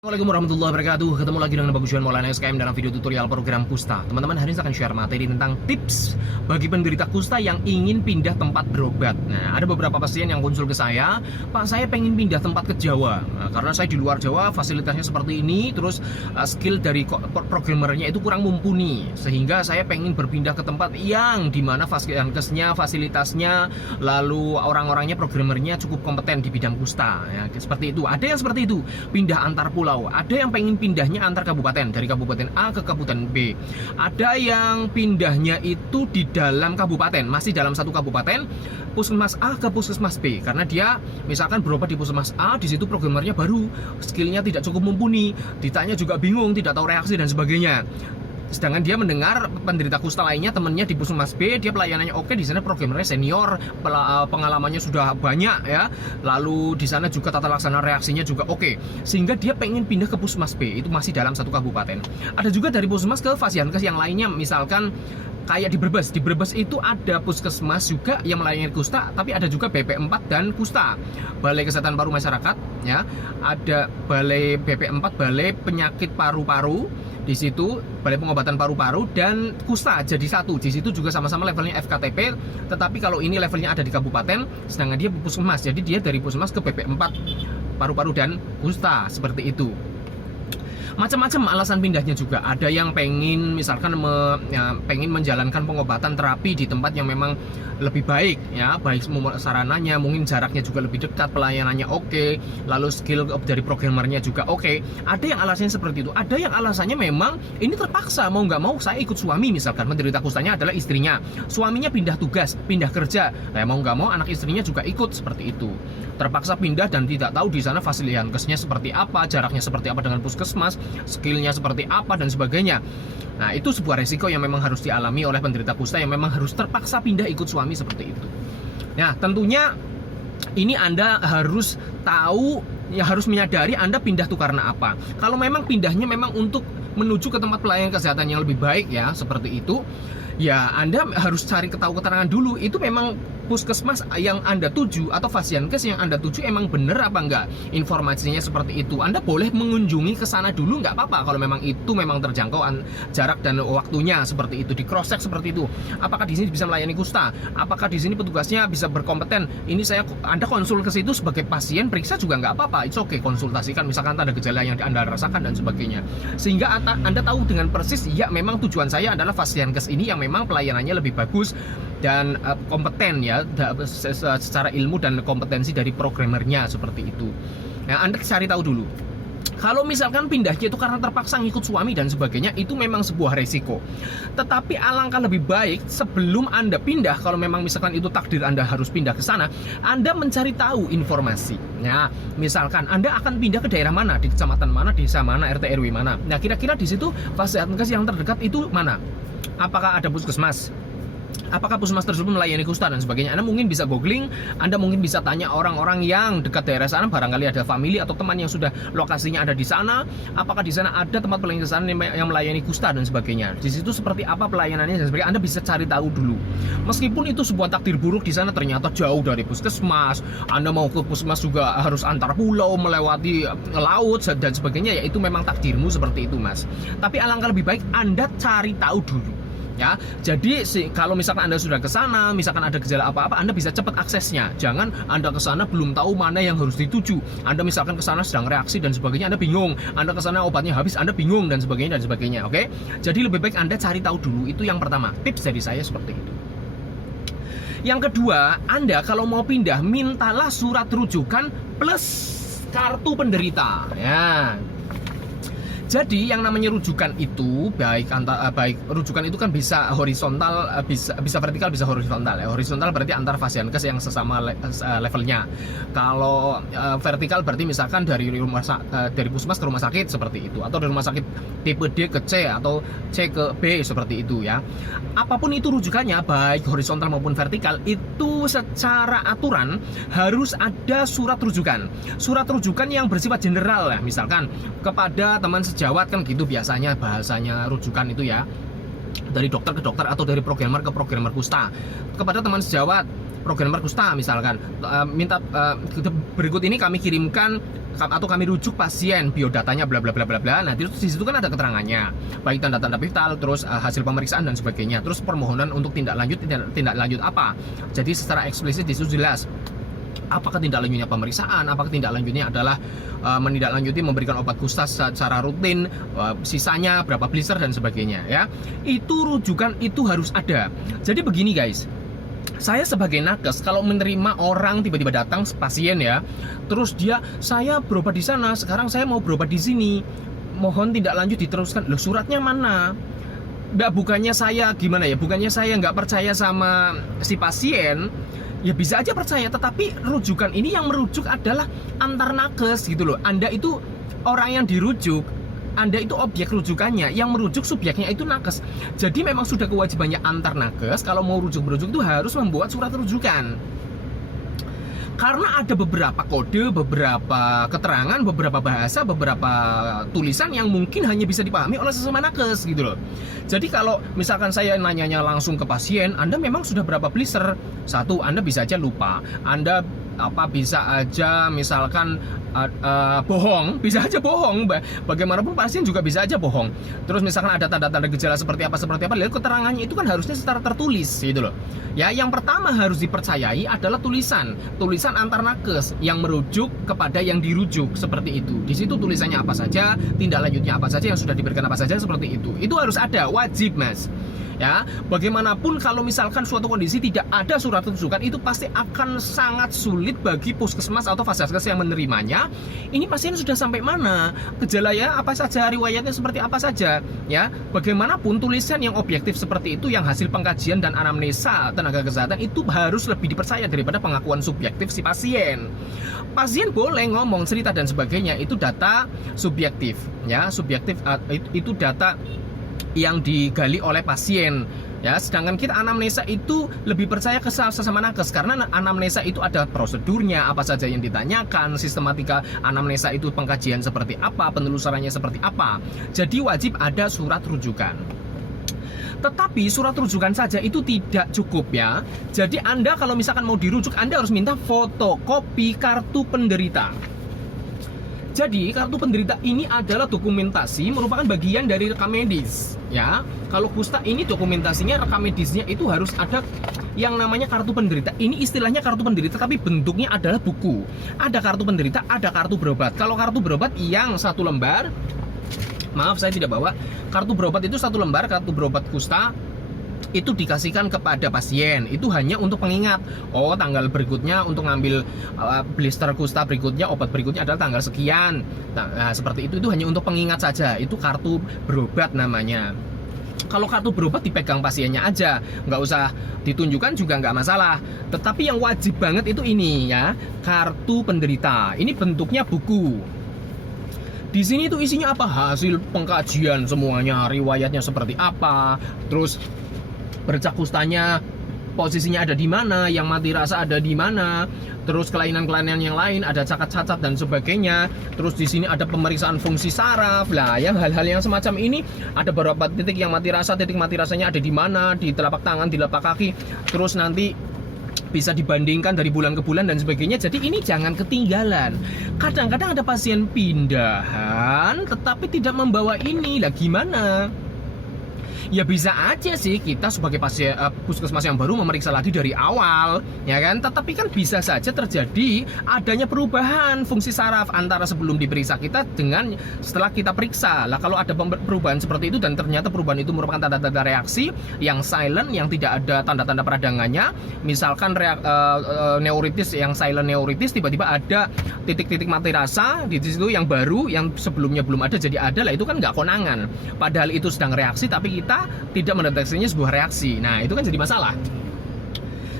Assalamualaikum warahmatullahi wabarakatuh. Ketemu lagi dengan Bagus Juan Maulana SKM dalam video tutorial program kusta. Teman-teman, hari ini saya akan share materi tentang tips bagi penderita kusta yang ingin pindah tempat berobat. Nah, ada beberapa pasien yang konsul ke saya, Pak, saya pengen pindah tempat ke Jawa. Nah, karena saya di luar Jawa, fasilitasnya seperti ini, terus skill dari programmernya itu kurang mumpuni, sehingga saya pengen berpindah ke tempat yang dimana fasilitasnya, lalu orang-orangnya, programmernya cukup kompeten di bidang kusta. Ya, seperti itu. Ada yang seperti itu, pindah antar pulau. Ada yang pengen pindahnya antar kabupaten, dari kabupaten A ke kabupaten B. Ada yang pindahnya itu di dalam kabupaten, masih dalam satu kabupaten, puskesmas A ke puskesmas B, karena dia misalkan berobat di puskesmas A, di situ programmernya baru, skillnya tidak cukup mumpuni, ditanya juga bingung, tidak tahu reaksi dan sebagainya. Sedangkan dia mendengar penderita kusta lainnya, temennya di puskesmas B, dia pelayanannya oke, di sana programmernya senior, pengalamannya sudah banyak ya. Lalu di sana juga tata laksana reaksinya juga oke. Sehingga dia pengen pindah ke puskesmas B, itu masih dalam satu kabupaten. Ada juga dari puskesmas ke fasiankes yang lainnya, misalkan kayak di Brebes. Di Brebes itu ada puskesmas juga yang melayani kusta, tapi ada juga BP4 dan kusta. Balai Kesehatan Paru Masyarakat ya. Ada Balai BP4, Balai Penyakit Paru-Paru. Di situ Balai Pengobatan Paru-Paru dan kusta jadi satu. Di situ juga sama-sama levelnya FKTP, tetapi kalau ini levelnya ada di kabupaten, sedangkan dia puskesmas. Jadi dia dari puskesmas ke BP4, paru-paru dan kusta, seperti itu. Macam-macam alasan pindahnya juga. Ada yang pengen misalkan pengen menjalankan pengobatan terapi di tempat yang memang lebih baik ya, baik sarananya, mungkin jaraknya juga lebih dekat, pelayanannya oke, lalu skill dari programmernya juga oke. Ada yang alasannya seperti itu. Ada yang alasannya memang ini terpaksa, mau nggak mau saya ikut suami, misalkan penderita kustanya adalah istrinya, suaminya pindah tugas, pindah kerja, mau nggak mau anak istrinya juga ikut, seperti itu. Terpaksa pindah dan tidak tahu di sana fasilitasnya seperti apa, jaraknya seperti apa dengan puskesmas, skillnya seperti apa dan sebagainya. Nah, itu sebuah resiko yang memang harus dialami oleh penderita kusta yang memang harus terpaksa pindah ikut suami, seperti itu. Nah, tentunya ini Anda harus tahu, ya harus menyadari Anda pindah itu karena apa. Kalau memang pindahnya memang untuk menuju ke tempat pelayanan kesehatan yang lebih baik ya, seperti itu, ya Anda harus cari keterangan dulu, itu memang puskesmas yang Anda tuju atau fasiankes yang Anda tuju emang bener apa enggak informasinya seperti itu. Anda boleh mengunjungi ke sana dulu, nggak apa-apa kalau memang itu memang terjangkau jarak dan waktunya, seperti itu. Di cross check seperti itu. Apakah di sini bisa melayani kusta? Apakah di sini petugasnya bisa berkompeten? Ini Anda konsul ke situ sebagai pasien, periksa juga nggak apa-apa. It's okay, konsultasikan misalkan ada gejala yang Anda rasakan dan sebagainya. Sehingga Anda tahu dengan persis, ya memang tujuan saya adalah fasiankes ini yang memang pelayanannya lebih bagus dan kompeten ya, secara ilmu dan kompetensi dari programmernya, seperti itu. Nah, Anda cari tahu dulu. Kalau misalkan pindahnya itu karena terpaksa ngikut suami dan sebagainya, itu memang sebuah resiko. Tetapi alangkah lebih baik sebelum Anda pindah, kalau memang misalkan itu takdir Anda harus pindah ke sana, Anda mencari tahu informasi. Nah, misalkan Anda akan pindah ke daerah mana, di kecamatan mana, desa mana, RT RW mana. Nah, kira-kira di situ fasilitas yang terdekat itu mana? Apakah ada puskesmas? Apakah puskesmas tersebut melayani kusta dan sebagainya? Anda mungkin bisa googling, Anda mungkin bisa tanya orang-orang yang dekat daerah sana, barangkali ada family atau teman yang sudah lokasinya ada di sana. Apakah di sana ada tempat pelayanan kesehatan yang melayani kusta dan sebagainya? Di situ seperti apa pelayanannya dan sebagainya? Anda bisa cari tahu dulu. Meskipun itu sebuah takdir buruk, di sana ternyata jauh dari puskesmas, Anda mau ke puskesmas juga harus antar pulau, melewati laut dan sebagainya, ya itu memang takdirmu seperti itu, Mas. Tapi alangkah lebih baik Anda cari tahu dulu. Ya, jadi kalau misalkan Anda sudah ke sana, misalkan ada gejala apa-apa, Anda bisa cepat aksesnya. Jangan Anda ke sana belum tahu mana yang harus dituju. Anda misalkan ke sana sedang reaksi dan sebagainya, Anda bingung. Anda ke sana obatnya habis, Anda bingung dan sebagainya dan sebagainya. Oke? Jadi lebih baik Anda cari tahu dulu. Itu yang pertama. Tips dari saya seperti itu. Yang kedua, Anda kalau mau pindah, mintalah surat rujukan plus kartu penderita. Ya. Jadi yang namanya rujukan itu baik rujukan itu kan bisa horizontal, bisa vertikal, bisa horizontal ya. Horizontal berarti antar fasiankes yang sesama levelnya. Kalau vertikal berarti misalkan dari puskesmas ke rumah sakit, seperti itu, atau dari rumah sakit tipe D ke C atau C ke B, seperti itu ya. Apapun itu rujukannya, baik horizontal maupun vertikal, itu secara aturan harus ada surat rujukan. Surat rujukan yang bersifat general ya, misalkan kepada teman sejawat kan gitu biasanya bahasanya rujukan itu ya. dari dokter ke dokter atau dari programmer ke programmer kusta. Kepada teman sejawat programmer kusta misalkan, minta berikut ini kami kirimkan atau kami rujuk pasien, biodatanya bla bla bla bla bla. Nah, terus di situ kan ada keterangannya, baik tanda-tanda vital, terus hasil pemeriksaan dan sebagainya, terus permohonan untuk tindak lanjut apa. Jadi secara eksplisit di situ jelas apakah tindak lanjutnya pemeriksaan, apakah tindak lanjutnya adalah menindaklanjuti memberikan obat kusta secara rutin, sisanya berapa blister dan sebagainya ya. Itu rujukan itu harus ada. Jadi begini guys, saya sebagai nakes kalau menerima orang tiba-tiba datang pasien ya, terus saya berobat di sana, sekarang saya mau berobat di sini, mohon tindak lanjut diteruskan. Loh, suratnya mana? Bukannya saya gimana ya? Bukannya saya nggak percaya sama si pasien. Ya bisa aja percaya, tetapi rujukan ini yang merujuk adalah antar nakes gitu loh. Anda itu orang yang dirujuk, Anda itu objek rujukannya, yang merujuk subjeknya itu nakes. Jadi memang sudah kewajibannya antar nakes kalau mau rujuk-merujuk itu harus membuat surat rujukan. Karena ada beberapa kode, beberapa keterangan, beberapa bahasa, beberapa tulisan yang mungkin hanya bisa dipahami oleh sesama nakes gitu loh. Jadi kalau misalkan saya nanyanya langsung ke pasien, Anda memang sudah berapa blister? Satu, Anda bisa aja lupa. Anda bisa aja misalkan bohong, bisa aja bohong. Bagaimanapun pasien juga bisa aja bohong. Terus misalkan ada tanda-tanda gejala seperti apa, lalu keterangannya itu kan harusnya secara tertulis gitu loh. Ya, yang pertama harus dipercayai adalah tulisan antar nakes yang merujuk kepada yang dirujuk seperti itu. Di situ tulisannya apa saja, tindak lanjutnya apa saja, yang sudah diberikan apa saja seperti itu. Itu harus ada, wajib Mas. Ya, bagaimanapun kalau misalkan suatu kondisi tidak ada surat rujukan, itu pasti akan sangat sulit bagi puskesmas atau vaskes yang menerimanya. Ini pasien sudah sampai mana, gejalanya apa saja, riwayatnya seperti apa saja. Ya, bagaimanapun tulisan yang objektif seperti itu, yang hasil pengkajian dan anamnesa tenaga kesehatan itu harus lebih dipercaya daripada pengakuan subjektif si pasien. Pasien boleh ngomong, cerita dan sebagainya, itu data subjektif. Ya, subjektif itu data yang digali oleh pasien ya, sedangkan kita anamnesa itu lebih percaya ke sesama nakes karena anamnesa itu ada prosedurnya, apa saja yang ditanyakan, sistematika anamnesa itu pengkajian seperti apa, penelusurannya seperti apa. Jadi wajib ada surat rujukan. Tetapi surat rujukan saja itu tidak cukup ya. Jadi Anda kalau misalkan mau dirujuk, Anda harus minta fotokopi kartu penderita. Jadi kartu penderita ini adalah dokumentasi, merupakan bagian dari rekam medis ya. Kalau kusta ini dokumentasinya, rekam medisnya itu harus ada yang namanya kartu penderita. Ini istilahnya kartu penderita tapi bentuknya adalah buku. Ada kartu penderita, ada kartu berobat. Kalau kartu berobat yang satu lembar, maaf saya tidak bawa. Kartu berobat itu satu lembar, kartu berobat kusta itu dikasihkan kepada pasien, itu hanya untuk pengingat. Oh, tanggal berikutnya untuk ngambil blister kusta berikutnya, obat berikutnya adalah tanggal sekian. Nah, seperti itu hanya untuk pengingat saja. Itu kartu berobat namanya. Kalau kartu berobat dipegang pasiennya aja, nggak usah ditunjukkan juga nggak masalah. Tetapi yang wajib banget itu ini ya, kartu penderita. Ini bentuknya buku. Di sini itu isinya apa? Hasil pengkajian semuanya, riwayatnya seperti apa, terus bercak kustanya posisinya ada di mana, yang mati rasa ada di mana, terus kelainan-kelainan yang lain, ada cacat-cacat dan sebagainya. Terus di sini ada pemeriksaan fungsi saraf. Lah, yang hal-hal yang semacam ini, ada beberapa titik yang mati rasa, titik mati rasanya ada di mana, di telapak tangan, di telapak kaki. Terus nanti bisa dibandingkan dari bulan ke bulan dan sebagainya. Jadi ini jangan ketinggalan. Kadang-kadang ada pasien pindahan tetapi tidak membawa ini. Lah gimana? Ya bisa aja sih kita sebagai pasien puskesmas yang baru memeriksa lagi dari awal, ya kan? Tetapi kan bisa saja terjadi adanya perubahan fungsi saraf antara sebelum diperiksa kita dengan setelah kita periksa. Lah kalau ada perubahan seperti itu dan ternyata perubahan itu merupakan tanda-tanda reaksi yang silent, yang tidak ada tanda-tanda peradangannya, misalkan neuritis yang silent neuritis, tiba-tiba ada titik-titik mati rasa di situ yang baru, yang sebelumnya belum ada jadi ada, lah itu kan nggak konangan. Padahal itu sedang reaksi tapi kita tidak mendeteksinya sebuah reaksi. Nah, itu kan jadi masalah.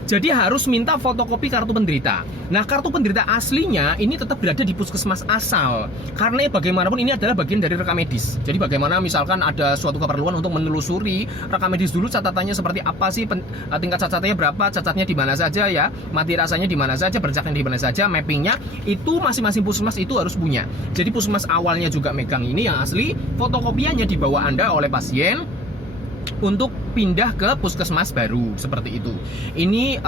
Jadi harus minta fotokopi kartu penderita. Nah, kartu penderita aslinya ini tetap berada di puskesmas asal. Karena bagaimanapun ini adalah bagian dari rekam medis. Jadi bagaimana misalkan ada suatu keperluan untuk menelusuri rekam medis dulu, catatannya seperti apa sih, tingkat cacatnya berapa, cacatnya di mana saja ya, mati rasanya di mana saja, bercaknya di mana saja, mappingnya, itu masing-masing puskesmas itu harus punya. Jadi puskesmas awalnya juga megang ini yang asli, fotokopiannya dibawa Anda oleh pasien. untuk pindah ke puskesmas baru seperti itu. Ini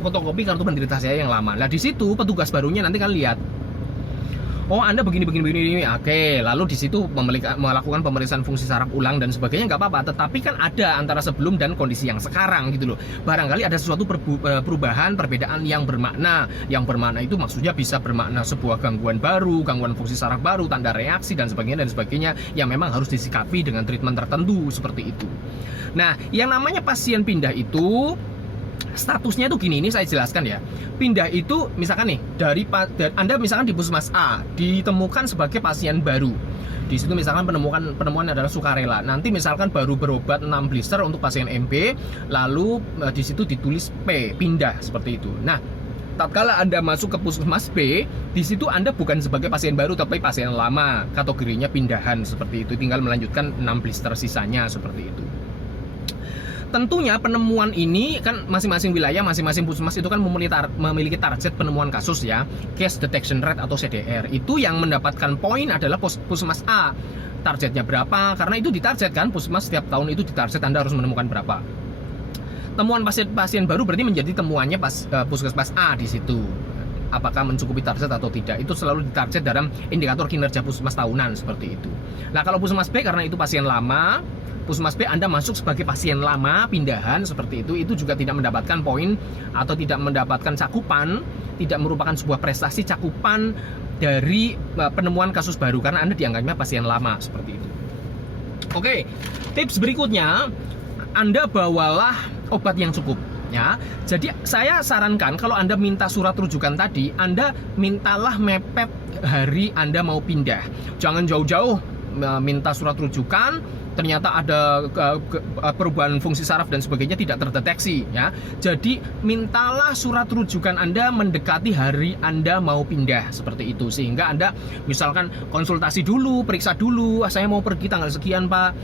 fotokopi kartu penderita saya yang lama. Nah di situ petugas barunya nanti kan lihat, oh Anda begini. Oke, lalu di situ melakukan pemeriksaan fungsi saraf ulang dan sebagainya, nggak apa-apa. Tetapi kan ada antara sebelum dan kondisi yang sekarang gitu loh. Barangkali ada sesuatu perubahan, perbedaan yang bermakna. Yang bermakna itu maksudnya bisa bermakna sebuah gangguan baru, gangguan fungsi saraf baru, tanda reaksi dan sebagainya yang memang harus disikapi dengan treatment tertentu seperti itu. Nah, yang namanya pasien pindah itu statusnya itu gini, ini saya jelaskan ya. Pindah itu misalkan nih dari Anda misalkan di puskesmas A ditemukan sebagai pasien baru. Di situ misalkan penemuan adalah sukarela. Nanti misalkan baru berobat 6 blister untuk pasien MB, lalu di situ ditulis P, pindah seperti itu. Nah, tatkala Anda masuk ke puskesmas B, di situ Anda bukan sebagai pasien baru tapi pasien lama. Kategorinya pindahan seperti itu, tinggal melanjutkan 6 blister sisanya seperti itu. Tentunya penemuan ini kan masing-masing wilayah, masing-masing puskesmas itu kan memiliki target penemuan kasus ya, case detection rate atau CDR. Itu yang mendapatkan poin adalah puskesmas A. Targetnya berapa? Karena itu ditarget kan, puskesmas setiap tahun itu ditarget Anda harus menemukan berapa. Temuan pasien baru berarti menjadi temuannya puskesmas A di situ. Apakah mencukupi target atau tidak, itu selalu ditarget dalam indikator kinerja puskesmas tahunan seperti itu. Nah kalau puskesmas B karena itu pasien lama, puskesmas B Anda masuk sebagai pasien lama pindahan seperti itu juga tidak mendapatkan poin atau tidak mendapatkan cakupan, tidak merupakan sebuah prestasi cakupan dari penemuan kasus baru karena Anda dianggapnya pasien lama seperti itu. Oke, tips berikutnya, Anda bawalah obat yang cukup. Ya, jadi saya sarankan kalau Anda minta surat rujukan tadi, Anda mintalah mepet hari Anda mau pindah. Jangan jauh-jauh minta surat rujukan, ternyata ada perubahan fungsi saraf dan sebagainya tidak terdeteksi ya. Jadi mintalah surat rujukan Anda mendekati hari Anda mau pindah seperti itu, sehingga Anda misalkan konsultasi dulu, periksa dulu, saya mau pergi tanggal sekian Pak,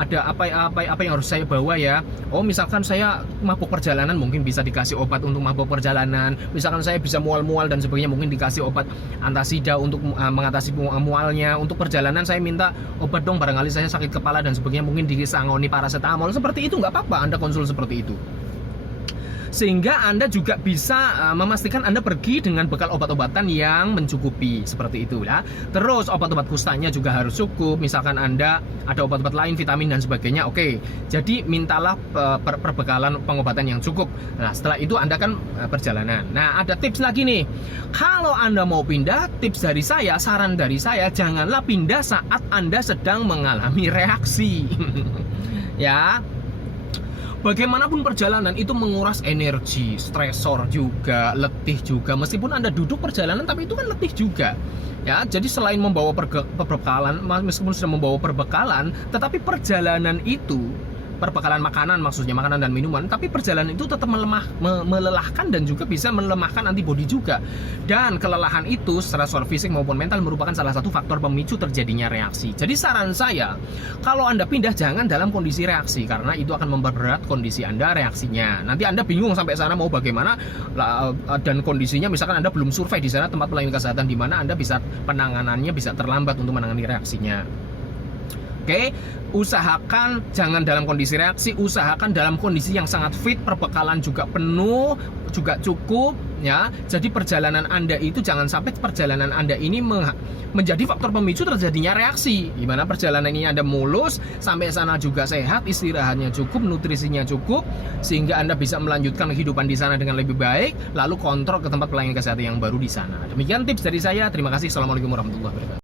ada apa yang harus saya bawa ya. Oh misalkan saya mabuk perjalanan, mungkin bisa dikasih obat untuk mabuk perjalanan. Misalkan saya bisa mual-mual dan sebagainya, mungkin dikasih obat antasida untuk mengatasi mualnya. Untuk perjalanan saya minta obat dong, barangkali saya sakit kepala dan sebagainya, mungkin disangoni paracetamol. Seperti itu nggak apa-apa Anda konsul seperti itu, sehingga Anda juga bisa memastikan Anda pergi dengan bekal obat-obatan yang mencukupi seperti itu ya. Terus obat-obat kustanya juga harus cukup. Misalkan Anda ada obat-obat lain, vitamin dan sebagainya, oke. Jadi mintalah perbekalan pengobatan yang cukup. Nah setelah itu Anda kan perjalanan. Nah ada tips lagi nih, kalau Anda mau pindah, tips dari saya, saran dari saya, janganlah pindah saat Anda sedang mengalami reaksi ya. Bagaimanapun perjalanan itu menguras energi, stresor juga, letih juga. Meskipun Anda duduk perjalanan, tapi itu kan letih juga. Ya, jadi selain membawa perbekalan, meskipun sudah membawa perbekalan, tetapi perjalanan itu, perbekalan makanan maksudnya, makanan dan minuman, tapi perjalanan itu tetap melelahkan dan juga bisa melemahkan antibodi juga. Dan kelelahan itu, stresor fisik maupun mental merupakan salah satu faktor pemicu terjadinya reaksi. Jadi saran saya, kalau Anda pindah jangan dalam kondisi reaksi, karena itu akan memperberat kondisi Anda reaksinya. Nanti Anda bingung sampai sana mau bagaimana, dan kondisinya misalkan Anda belum survei di sana tempat pelayanan kesehatan di mana Anda bisa penanganannya bisa terlambat untuk menangani reaksinya. Oke, usahakan jangan dalam kondisi reaksi, usahakan dalam kondisi yang sangat fit, perbekalan juga penuh, juga cukup ya. Jadi perjalanan Anda itu jangan sampai perjalanan Anda ini menjadi faktor pemicu terjadinya reaksi. Gimana perjalanan ini Anda mulus, sampai sana juga sehat, istirahatnya cukup, nutrisinya cukup, sehingga Anda bisa melanjutkan kehidupan di sana dengan lebih baik, lalu kontrol ke tempat pelayanan kesehatan yang baru di sana. Demikian tips dari saya, terima kasih. Assalamualaikum warahmatullahi wabarakatuh.